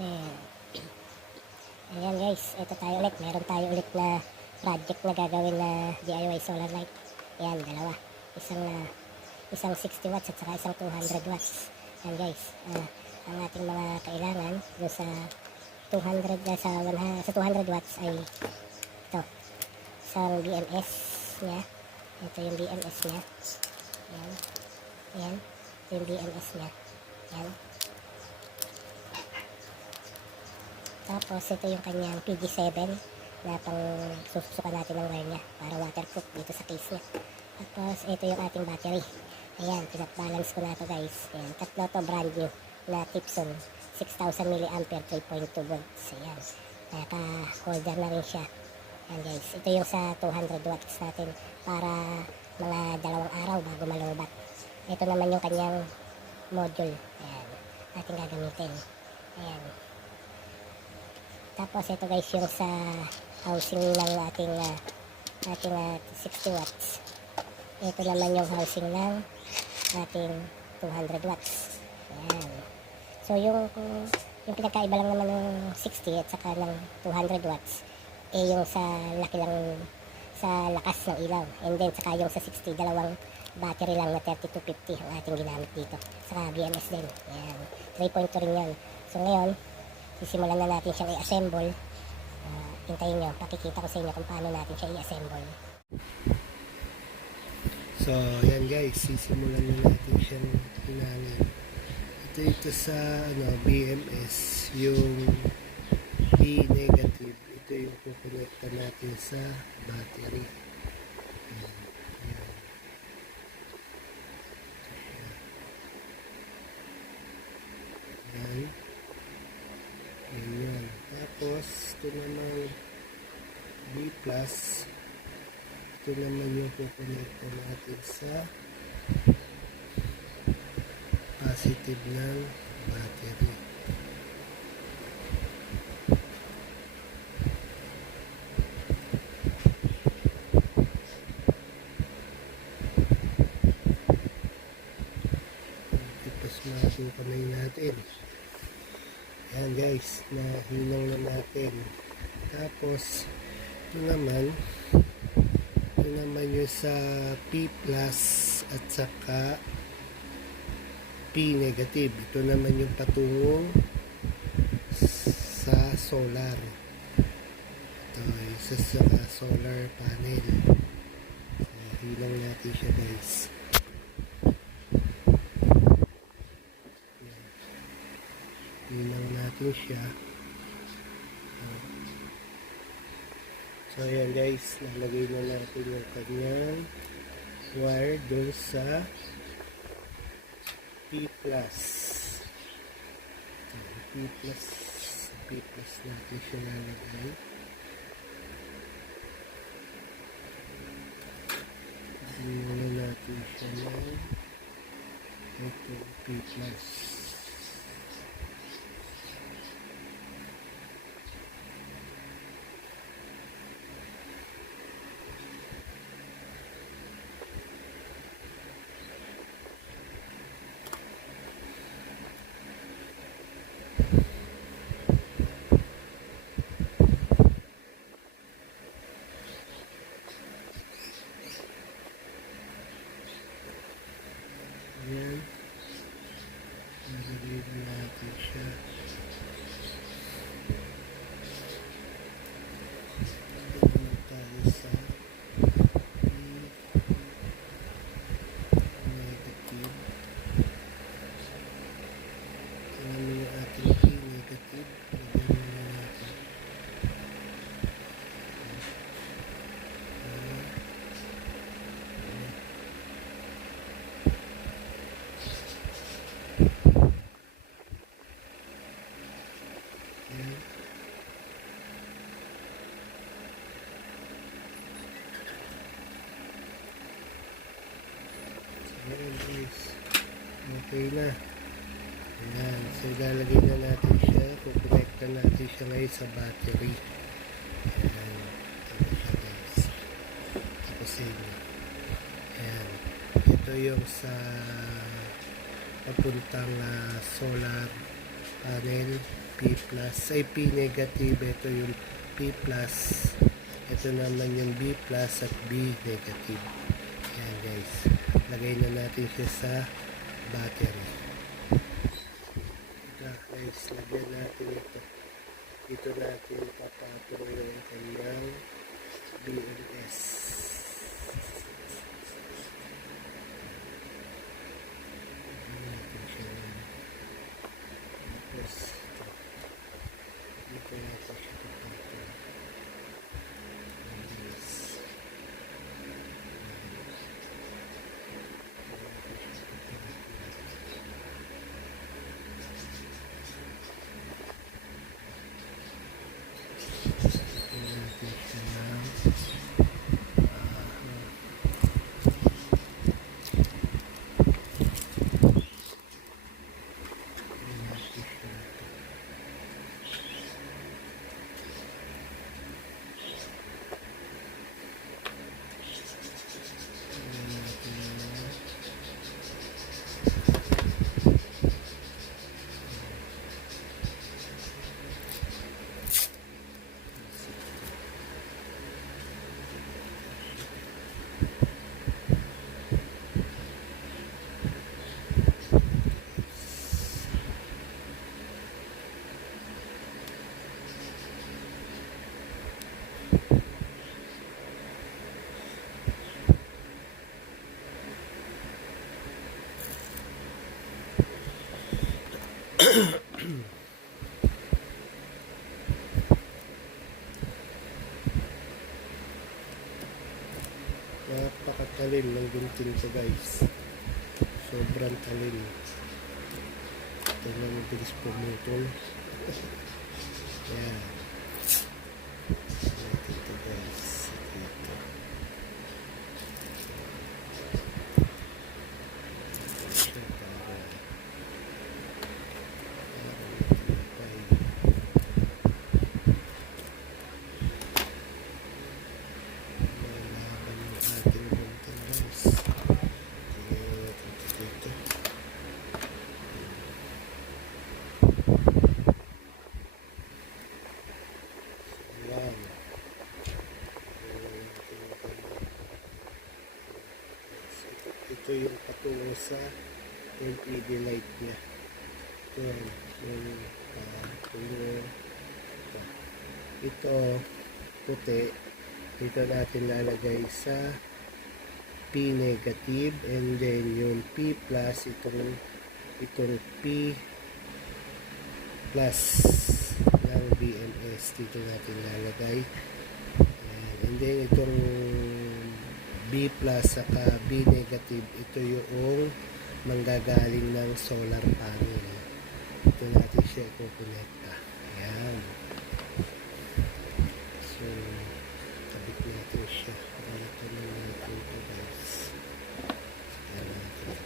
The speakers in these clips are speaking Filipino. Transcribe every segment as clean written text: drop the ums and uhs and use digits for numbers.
Ayan. Ayan guys, ito tayo ulit. Meron tayo ulit na project na gagawin na DIY solar light. Ayan, dalawa. Isang 60 watts at saka isang 200 watts. Ayan guys, ang ating mga kailangan doon sa 200 sa 200 watts ay ito. Isang BMS niya. Ito yung BMS niya. Ayan. Ayan. Ito yung BMS niya. Ayan. Tapos ito yung kanyang PG7 na pang susukan natin ng wire niya para waterproof dito sa case niya. Tapos ito yung ating battery. Ayan, pinag-balance ko na ito guys. Ayan, tatlo to brand new na Tipson 6000 mAh 3.2 volts. Ayan, naka-holder na rin siya. Ayan guys, ito yung sa 200 watts natin para mga 2 araw bago malobat. Ito naman yung kanyang module. Ayan, ating gagamitin. Ayan. Tapos ito guys yung sa housing ng ating 60 watts. Ito naman yung housing ng ating 200 watts. Ayan. So yung pinagkaiba lang naman ng 60 at saka ng 200 watts eh yung sa laki lang sa lakas ng ilaw. And then saka yung sa 60 dalawang battery lang na 3250 ang ating ginamit dito. Saka BMS din. Ayan. 3.2 rin yun. So ngayon sisimulan na natin siyang i-assemble. Hintayin nyo, pakikita ko sa inyo kung paano natin siya i-assemble. So, yan guys, sisimulan na natin siyang hinangin. Ito sa BMS, yung B negative. Ito yung kukonekta natin sa battery. Yan. Yan. Ayan. Tapos, ito naman B+. Ito naman yung kukonekta natin sa positive ng battery. Tapos mga kamay natin. Ayan guys, nahinang na natin. Tapos, ito naman yung sa P plus at saka P negative. Ito naman yung patungong sa solar. Ito, isa sa solar panel. Hinang natin siya guys. Hinang natin siya. So ayan guys, nalagay na natin yung kanyang wire dun sa P+. P+ natin siya nalagay. Muna natin siya ng ito P+. Ayan. Nalagay na natin siya. Doon tayo sa negative. Alam mo yung ating P negative. Lagyan muna natin. Ayan guys, okay na. Ayan, so ilalagay na natin siya, kukonekta natin siya ngayon sa battery. Ayan, ito siya guys. Tapos sa inyo. Ayan, ito yung sa papuntang solar panel, P plus, ay P negative, ito yung P plus, ito naman yung B plus at B negative. Yan guys, lagay na natin siya sa battery. Ito guys, lagyan natin ito. Dito natin papatong yung kanyang BMS. Natin siya. Tapos ito. Dito natin siya papatong. Yes. Natin siya ng natin siya. Napakatalim ng gunting ko guys. Sobrang talim. Tingnan mo bilis pumutol. Yan. Natin ito guys. Dito. Siya para matibay. Malaban yung ating gunting guys. Tingnan natin ito dito. Yan. Ito yung patungo sa LED light niya. Ito yung patungo. Ito puti. Ito natin lalagay sa P negative, and then yung P plus, itong P plus ng BMS dito natin lalagay. Ayan. And then itong B plus saka B negative, ito yung manggagaling ng solar panel. Ito natin siya i-connecta. Ayan. So kabit natin siya. Dito na natin ito guys. Ayan natin.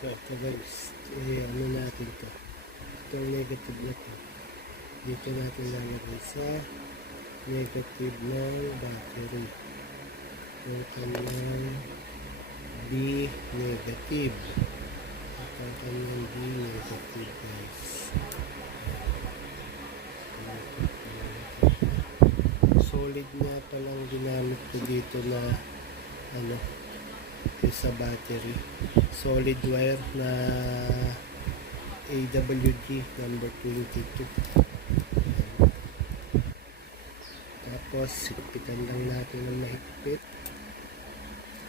So ito guys, ano natin to, itong negative na to, dito natin lalagay sa negative ng battery yung kanyang B negative at ang kanyang B negative guys. Solid na palang ginamit ko dito na ano, sa battery, solid wire na AWG number 22. Tapos sikpitan lang natin ng mahigpit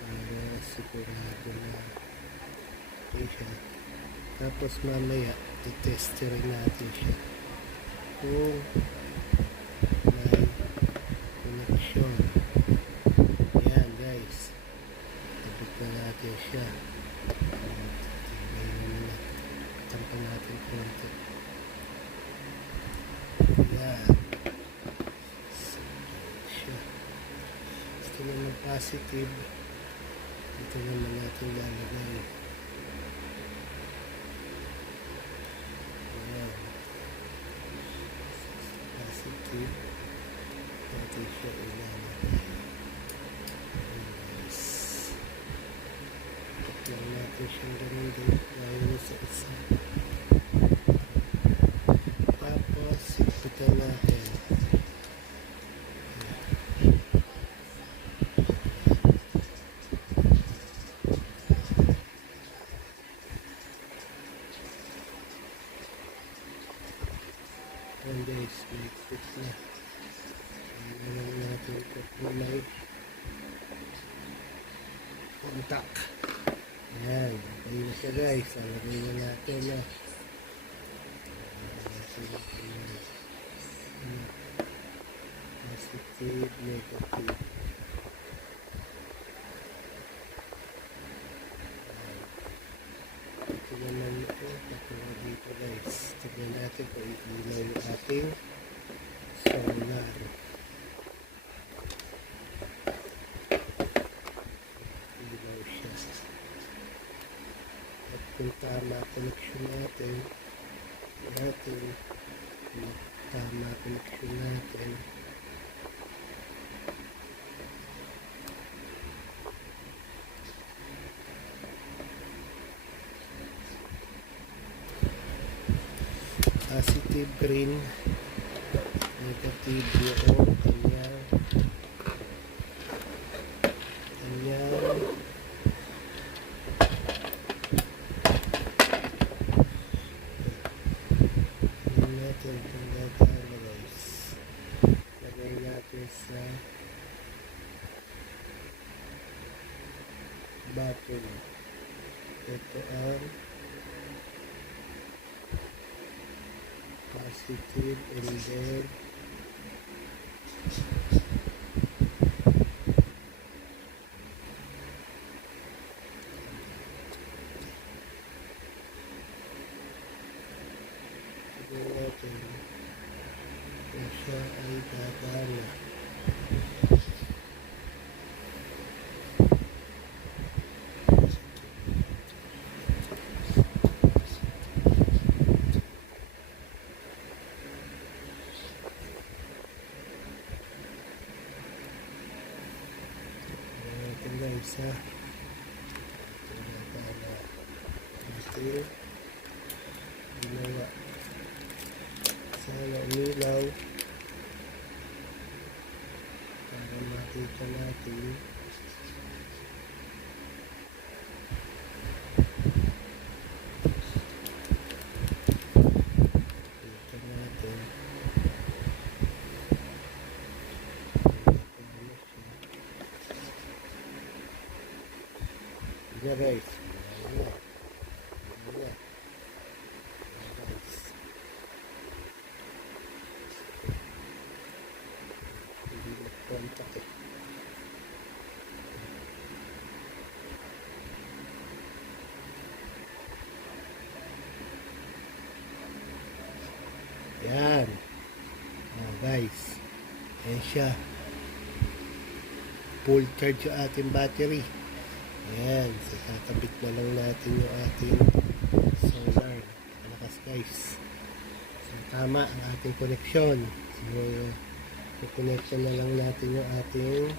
para sigurado na okay siya. Tapos mamaya i-test rin natin siya kung may connection. Yan guys, tapos na Ayan siya. Ngayon na. Tampan natin konti. Ayan. Ayan siya. Gusto naman positive. Ito naman natin lalagay. Ayan. Positive. Natin siya ilalagay. Lang natin siyang ganun din gaya sa isa. Tapos ikutan natin. And guys, may ikot na. Ayan natin ikot na may kontak. Ayan, okay na siya guys. Lalagay na natin na. Positive, negative. Ito naman ito. Patuwa dito guys. Tignan natin kung ilaw yung ating solar. Ilaw siya. At kung tama connection natin, tama connection natin, positive green, negative yung kanyang natin kung gagawin guys. Lagay natin sa battery. Ito ang positive and then natin kung siya ay gagana. Ayan guys ha. Ito gagana. Ito ginawa. Sana umilaw para makita natin yeah guys. Hindi mag-contact eh. Yan. Guys. Ayan siya. Full charge yung ating battery. Ayan. So, kakabit na lang natin yung ating solar. Malakas guys. So, tama ang ating connection. So, kukonekta na lang natin yung ating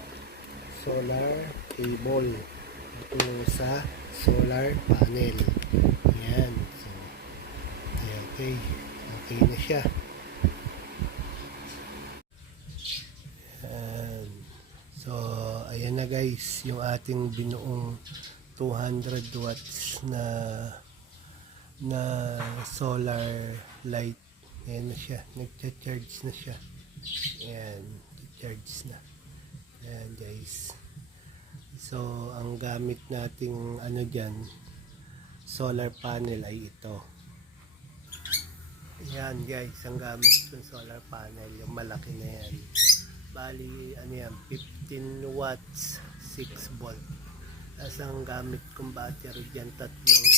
solar cable ito sa solar panel. Ayan. So, okay. Okay na siya. Ayan. So, ayan na guys, yung ating binuong 200 watts na solar light. Ayan na siya, nagcha-charge na siya. Ayan, charge na. Ayan guys. So, ang gamit nating ano dyan, solar panel ay ito. Ayan guys, ang gamit ng solar panel, yung malaki na yan. Bali, ano yan, 15 watts, 6 volt. Tapos ang gamit kong battery dyan, tatlong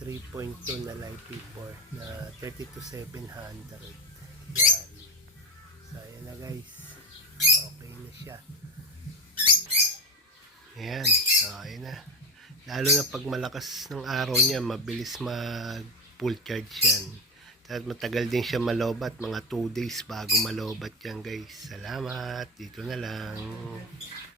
3.2 na LiPo4 na 32,700. Yan. So ayan na guys, okay na siya. Ayan, so ayan na. Lalo na pag malakas ng araw niya, mabilis mag full charge yan. At matagal din siya malobat, mga 2 days bago malobat yan guys. Salamat, dito na lang.